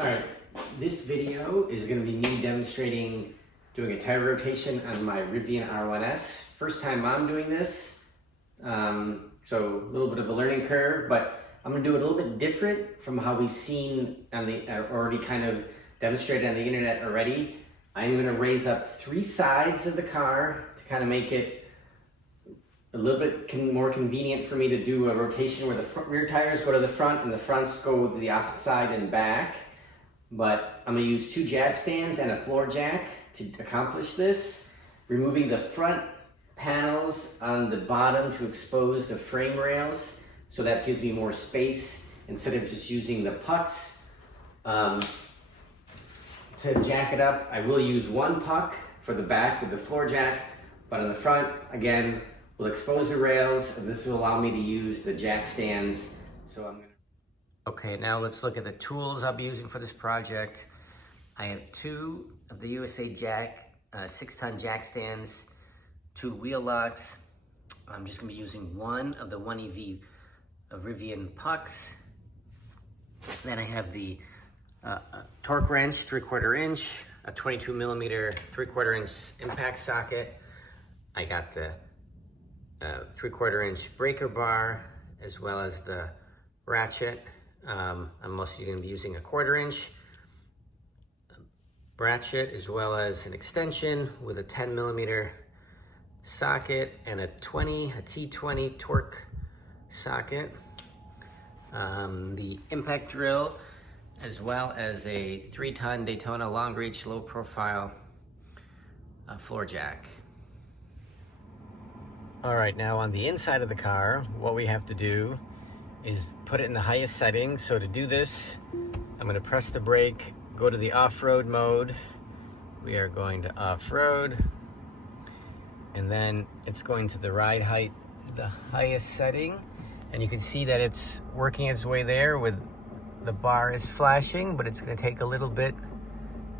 All right, this video is going to be me demonstrating doing a tire rotation on my Rivian R1S. First time I'm doing this, so a little bit of a learning curve, but I'm going to do it a little bit different from how we've seen on the already kind of demonstrated on the internet already. I'm going to raise up three sides of the car to kind of make it a little bit more convenient for me to do a rotation where the rear tires go to the front and the fronts go to the opposite side and back. But I'm going to use two jack stands and a floor jack to accomplish this, removing the front panels on the bottom to expose the frame rails, so that gives me more space instead of just using the pucks. To jack it up, I will use one puck for the back with the floor jack, but on the front, again, we'll expose the rails, and this will allow me to use the jack stands. So I'm gonna... Okay, now let's look at the tools I'll be using for this project. I have two of the USA Jack 6-ton jack stands, two wheel locks. I'm just gonna be using one of the 1EV Rivian pucks. Then I have the torque wrench, 3/4 inch, a 22 millimeter 3/4 inch impact socket. I got the 3/4 inch breaker bar, as well as the ratchet. I'm mostly going to be using a 1/4 inch ratchet, as well as an extension with a 10 millimeter socket and a T20 torque socket. The impact drill, as well as a 3-ton Daytona long reach, low profile floor jack. All right, now on the inside of the car, what we have to do is put it in the highest setting. So to do this, I'm going to press the brake, go to the off-road mode. We are going to off-road, and then it's going to the ride height, the highest setting, and you can see that it's working its way there. With the bar is flashing, but it's going to take a little bit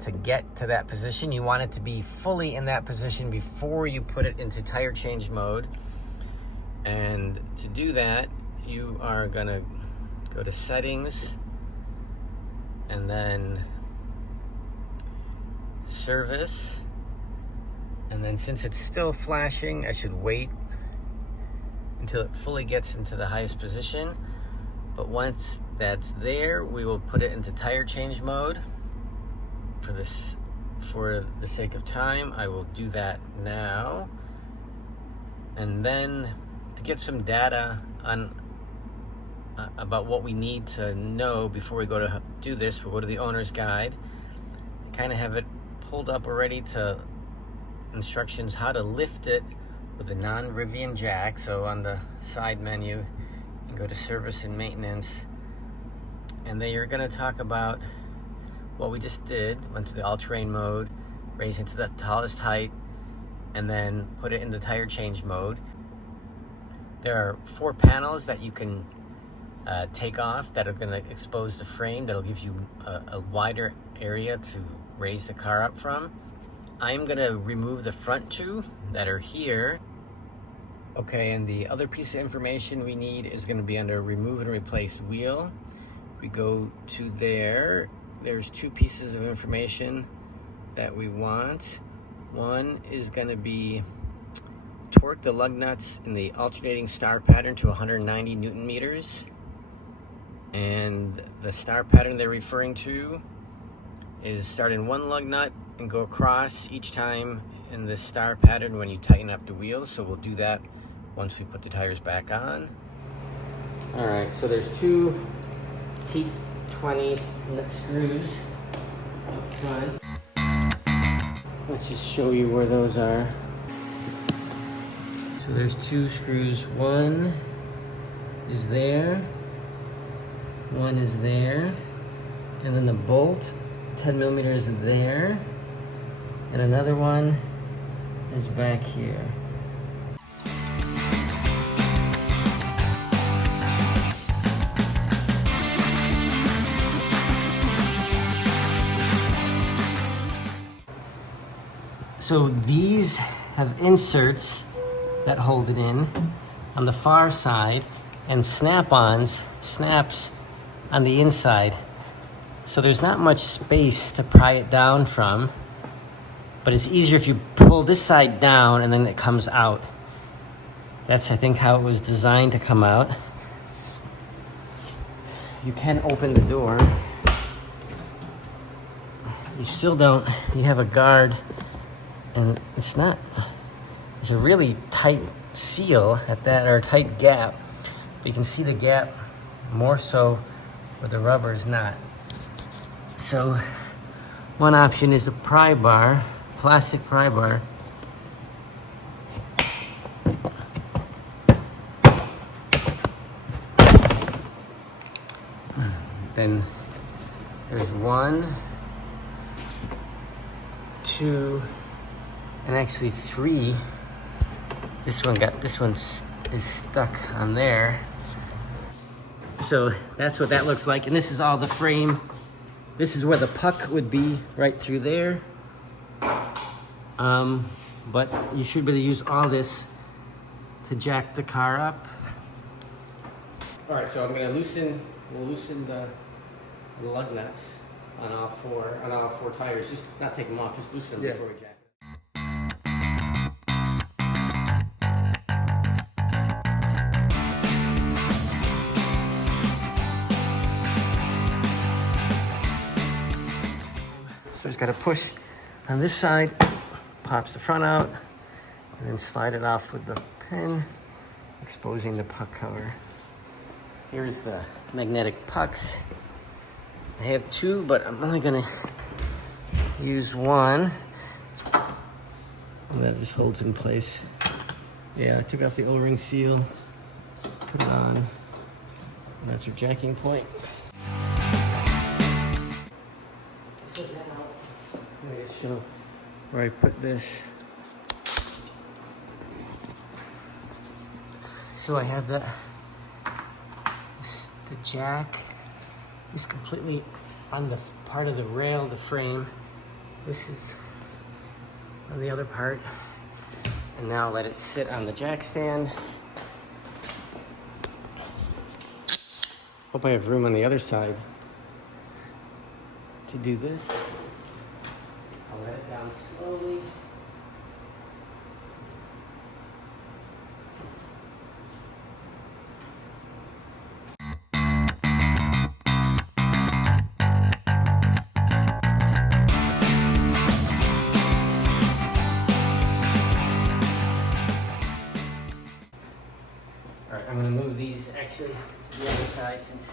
to get to that position. You want it to be fully in that position before you put it into tire change mode. And to do that, you are gonna go to settings and then service. And then since it's still flashing, I should wait until it fully gets into the highest position. But once that's there, we will put it into tire change mode. For the sake of time, I will do that now. And then to get some data on about what we need to know before we go to do this, we'll go to the owner's guide. I kind of have it pulled up already to instructions how to lift it with the non-Rivian jack. So on the side menu, you can go to service and maintenance, and then you're going to talk about what we just did. Went to the all-terrain mode, raised it to the tallest height, and then put it in the tire change mode. There are 4 panels that you can take off that are going to expose the frame. That'll give you a wider area to raise the car up from. I'm going to remove the front 2 that are here. Okay, and the other piece of information we need is going to be under remove and replace wheel. We go to there. There's 2 pieces of information that we want. One is going to be torque the lug nuts in the alternating star pattern to 190 Newton meters. And the star pattern they're referring to is start in one lug nut and go across each time in the star pattern when you tighten up the wheels. So we'll do that once we put the tires back on. All right, so there's 2 T20 nut screws up front. Let's just show you where those are. So there's 2 screws. One is there, one is there, and then the bolt, 10 millimeters there, and another one is back here. So these have inserts that hold it in on the far side, and snaps on the inside So there's not much space to pry it down from, but it's easier if you pull this side down and then it comes out. That's, I think, how it was designed to come out. You can open the door. You still don't, you have a guard, and it's not, it's a really tight seal at that, or a tight gap. But you can see the gap more so where the rubber is not. So one option is a pry bar, plastic pry bar. Then there's 1, 2, and actually 3. This one is stuck on there. So that's what that looks like. And this is all the frame. This is where the puck would be, right through there. But you should be able to use all this to jack the car up. All right, so I'm gonna we'll loosen the lug nuts on all four tires. Just not take them off, just loosen them before we jack. So just got to push on this side, pops the front out, and then slide it off with the pin, exposing the puck cover. Here's the magnetic pucks. I have 2, but I'm only gonna use 1. And that just holds in place. Yeah, I took off the O-ring seal, put it on, and that's your jacking point. So where I put this. So I have the jack is completely on the part of the rail, the frame. This is on the other part. And now let it sit on the jack stand. Hope I have room on the other side to do this. I'll let it down slowly. All right, I'm gonna move these actually to the other side since